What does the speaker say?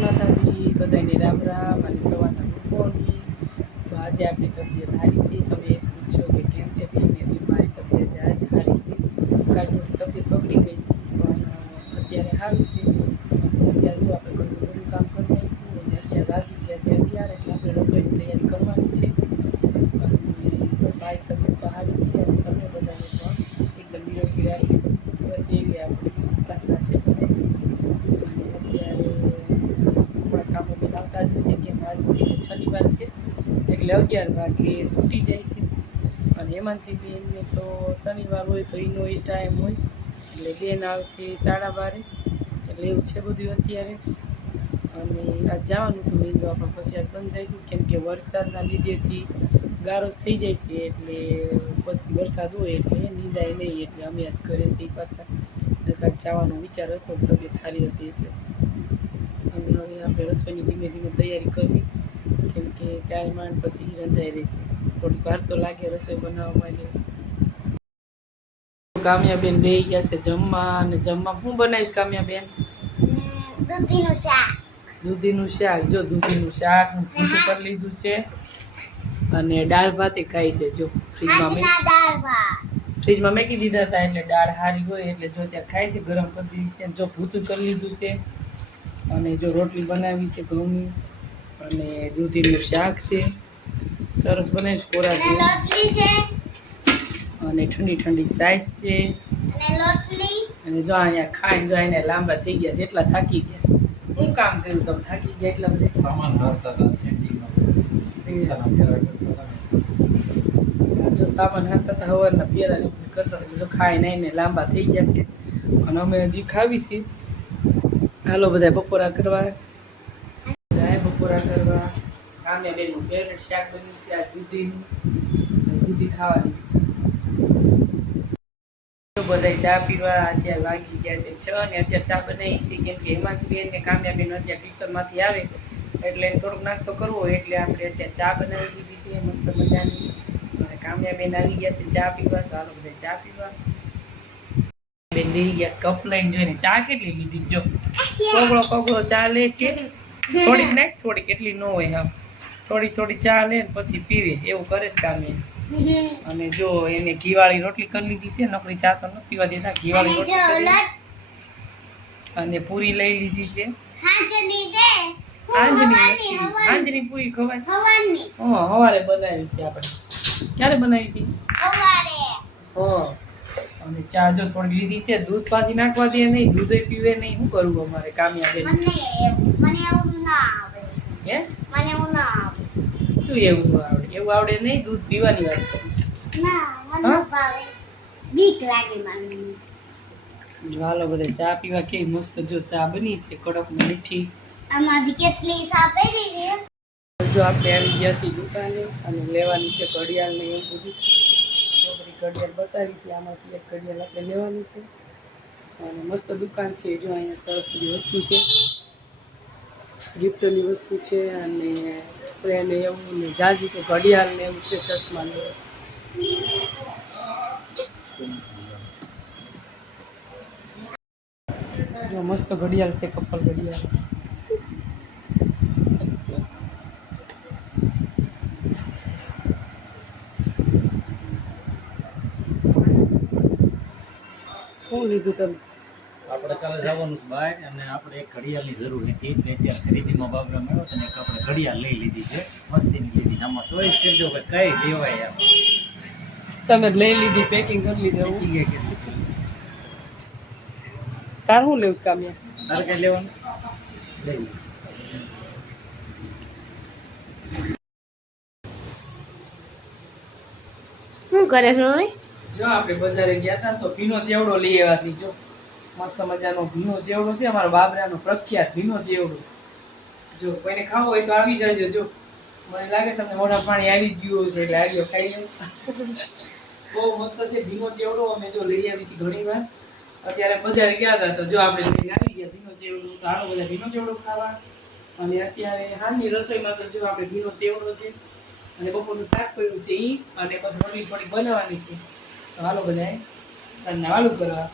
માતાજી બધાને રામ રામ અને સવારના ગુડ મોર્નિંગ. તો આજે આપણી તબિયત સારી છે. તમે પૂછો કે કેમ છે બેન? મારી તબિયત આજ સારી છે. કાલ થોડી તબિયત બગડી ગઈ પણ અત્યારે સારું છે. અત્યારે જો આપણે ઘરનું બધું કામ કરી નાખ્યું અને અત્યારે વાગી ગયા છે 11 એટલે આપણે રસોઈની તૈયારી કરવાની છે. અને બસ મારી તબિયત તો સારી છે અને તમે બધાને પણ એકદમ નિરોગી રાખે બસ એવી આપણી પ્રાર્થના છે. કામો બનાવતા જ હશે કે આજ શનિવાર છે એટલે 11 વાગે છૂટી જાય છે. અને હેમાંશી બેનને તો શનિવાર હોય તો એનો એ ટાઈમ હોય એટલે બેન આવશે 12:30 એટલે એવું છે બધું અત્યારે. અને આજ જવાનું હતું નીંદવા પણ પછી આજ બંધ થઈ ગયું કેમ કે વરસાદના લીધેથી ગારો થઈ જાય છે એટલે પછી વરસાદ હોય એટલે નીંદાય નહીં એટલે અમે આજ ઘરે છે પાછા જવાનો વિચાર હતો. તબિયત સારી હતી એટલે અને હવે આપણે રસોઈની ધીમે ધીમે તૈયારી કરવી કેમ કે ત્યારે માંડ પછી રંધાઈ રહેશે. થોડીક વાર તો લાગે રસોઈ બનાવવા માટે. કામ્યાબેન બેસી ગયા છે જમવા અને જમવા શું બનાવીશ કામ્યાબેન? દૂધીનું શાક. દૂધીનું શાક. જો દૂધીનું શાક ભૂસું કરી લીધું છે અને દાળ ભાતે ખાઈ છે. જો ફ્રીજમાં મેકી દીધા હતા એટલે દાળ સારી હોય એટલે જો ત્યાં ખાય છે. ગરમ કરી દીધી છે. જો ભૂતું કરી લીધું છે અને જો રોટલી બનાવી છે ઘઉંની અને દૂધીનું શાક છે. સરસ બનાવીશ કોરા જેવું અને ઠંડી ઠંડી સાઈઝ છે અને જો અહીંયા ખાઈને જો અહીંયા લાંબા થઈ ગયા છે એટલા થાકી ગયા છે. શું કામ કર્યું તમે થાકી ગયા એટલા બધા? સામાન ભરતા હતા સેટિંગમાં જો સામાન હાથતા હતા હવારના પેરા કરતા હતા જો ખાઈને આવીને લાંબા થઈ ગયા છે અને અમે હજી ખાવી છે. હાલો બધા બપોરા કરવા. બપોરા કરવા કામે બેનું ફેવરેટ શાક બન્યું છે આ દૂધીનું. દૂધી ખાવાની છે. બધા ચા પીવા અત્યારે વાગી ગયા છે 6 અને અત્યારે ચા બનાવી છે કેમ કે હેમાંશી બેન ને કામ્યાબેન અત્યારે ટ્યુશનમાંથી આવે એટલે એને થોડોક નાસ્તો કરવો હોય એટલે આપણે અત્યારે ચા બનાવી દીધી છે મસ્ત મજાની. અને કામ્યાબેન આવી ગયા છે ચા પીવા તો હાલો બધા ચા પીવા. બેન લઈ ગયા કપ લઈને જોઈને ચા કેટલી લીધી જો કોગળો કોગળો ચા લે છે. થોડીક નાખ થોડીક એટલી ન હોય હા થોડી થોડી ચા લે ને પછી પીવે એવું કરે છે કામ્યા. અને જો એને ઘીવાળી રોટલી કરી લીધી છે. નકરી ચા તો નથી પીવા દેતા. ઘીવાળી રોટલી કરી અને પૂરી લઈ લીધી છે. હાંજની પૂરી ખવાય. હા સવારે બનાવી હતી આપણે. ક્યારે બનાવી હતી? હા અને ચા જો થોડી લીધી છે. દૂધ પાછી નાખવા દે નહીં દૂધ પીવે નહીં. શું કરવું અમારે કામ્યાબેન? હે શું એવું આવડે? એવું આવડે નહીં. દૂધ પીવાની વાત કરું છું. હાલો બધા ચા પીવા. કેવી મસ્ત જો ચા બની છે કડક મીઠી. જો આપણે આવી ગયા છીએ દુકાને અને લેવાની છે ઘડિયાળ ને એવું બધું. જો બધી ઘડિયાળ બતાવી છે આમાંથી એક ઘડિયાળ આપણે લેવાની છે અને મસ્ત દુકાન છે. જો અહીંયા સરસ બધી વસ્તુ છે ગિફ્ટની વસ્તુ છે અને સ્પ્રે ને એવું ને જાજી તો ઘડિયાળ ને એવું છે ચશ્મા ને જો મસ્ત ઘડિયાળ છે કપલ ઘડિયાળ. શું લીધું તમે? આપણે કાલે જવાનું છે બહાર અને આપણે એક ઘડિયાળની જરૂર હતી એટલે અત્યારે ખરીદીમાં બાબરા મળ્યો તો એક આપણે ઘડિયાળ લઈ લીધી છે. મસ્તીની લીધી છે. આમાં ચોઈસ કરજો કે કઈ લેવાય એમ. તમે લઈ લીધી પેકિંગ કરી લીધી. તાર શું લેવું કામ્યા? તારે કઈ લેવાનું લઈ લે. શું કરે છે? જો આપણે બજારે ગયા હતા તો ભીનો ચેવડો લઈ આવ્યા છીએ. જો મસ્ત મજાનો ભીનો ચેવડો છે અમારા બાબરાનો પ્રખ્યાત ભીનો ચેવડો. જો કોઈને ખાવો હોય તો આવી જાજો. જો મને લાગે તમને મોઢા પાણી આવી જ ગયું છે એટલે આવ્યો ખાઈ લો. બહુ મસ્ત છે ભીનો ચેવડો. અમે જો લઈ આવી છીએ ઘણી વાર. અત્યારે બજારે ગયા હતા તો જો આપણે લઈને આવી ગયા ભીનો ચેવડો. તો હાલો બધા ભીનો ચેવડો ખાવા. અને અત્યારે હાલની રસોઈમાં તો જો આપણે ભીનો ચેવડો છે અને બપોરનું શાક કર્યું છે એ અને પછી રોટલી થોડી બનાવવાની છે. તો હાલો બધા સાંજના વાળું કરવા.